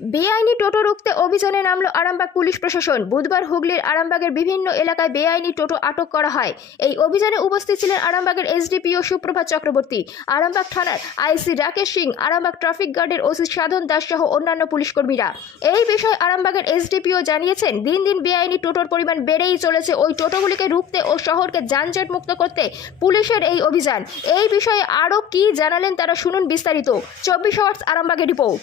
বেআইনি টোটো রুখতে অভিযানে নামলো আরামবাগ পুলিশ প্রশাসন। বুধবার হুগলির আরামবাগের বিভিন্ন এলাকায় বেআইনি টোটো আটক করা হয়। এই অভিযানে উপস্থিত ছিলেন আরামবাগের এসডিপিও সুপ্রভাত চক্রবর্তী, আরামবাগ থানার আইসি রাকেশ সিং, আরামবাগ ট্রাফিক গার্ডের ওসি সাধন দাস সহ অন্যান্য পুলিশ কর্মীরা। এই বিষয়ে আরামবাগের এসডিপিও জানিয়েছেন, দিন দিন বেআইনি টোটোর পরিমাণ বেড়েই চলেছে। ওই টোটোগুলিকে রুখতে ও শহরকে যানজট মুক্ত করতে পুলিশের এই অভিযান। এই বিষয়ে আরও কি জানালেন তারা শুনুন বিস্তারিত। চব্বিশ আওয়ার্স আরামবাগের রিপোর্ট।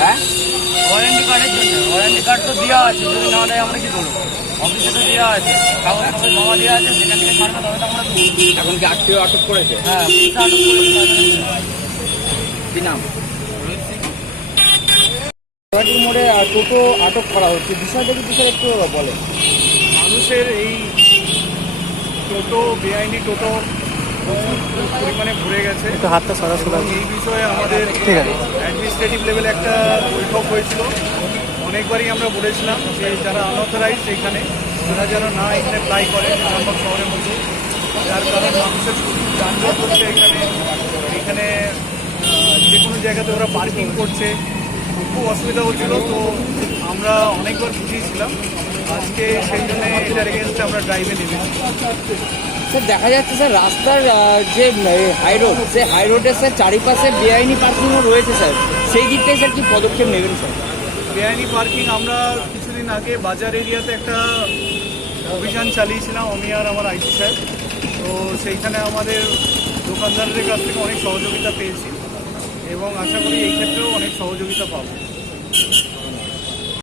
হ্যাঁ? ওয়ারেন্টি কার্ডের জন্য। ওয়ারেন্টি কার্ড তো দেওয়া আছে যদি না দেয় আমরা কি করব? অফিসে তো দেওয়া আছে। কাগজ কাগজ জমা দেওয়া আছে সেখান থেকে ছাড়বে তবে তো আমরা এখন কি আটটিও আটক করেছে? হ্যাঁ পুলিশ আটক করেছে কি নাম? মোড়ে টোটো আটক করা হচ্ছে। বিষয়টা কি বিষয়ে একটু বলেন। মানুষের এই টোটো বেআইনি টোটো পরিমাণে ভরে গেছে। একটু হাতটা সরাসরি এবং এই বিষয়ে আমাদের অ্যাডমিনিস্ট্রেটিভ লেভেলে একটা বৈঠক হয়েছিল। অনেকবারই আমরা বলেছিলাম যে যারা আনঅথরাইজ এখানে তারা যেন না এখানে প্লাই করে আরামবাগ শহরের মধ্যে। যার কারণে মানুষের যানজট হচ্ছে এখানে। এখানে যে কোনো জায়গাতে ওরা পার্কিং করছে। খুব অসুবিধা হচ্ছিল। তো আমরা অনেকবার বুঝিয়েছিলাম। আজকে সেই জন্য এটার এগেনস্টে আমরা ড্রাইভে নেমেছি। স্যার, দেখা যাচ্ছে স্যার, রাস্তার যে হাই রোড সেই হাই রোডের স্যার চারিপাশে বেআইনি পার্কিংও রয়েছে স্যার। সেই দিকটাই স্যার কি পদক্ষেপ নেবেন স্যার? বেআইনি পার্কিং আমরা কিছুদিন আগে বাজার এরিয়াতে একটা অভিযান চালিয়েছিলাম, আমি আর আমার আইসি স্যার। তো সেইখানে আমাদের দোকানদারদের কাছ থেকে অনেক সহযোগিতা পেয়েছি এবং আশা করি এই ক্ষেত্রেও অনেক সহযোগিতা পাবো।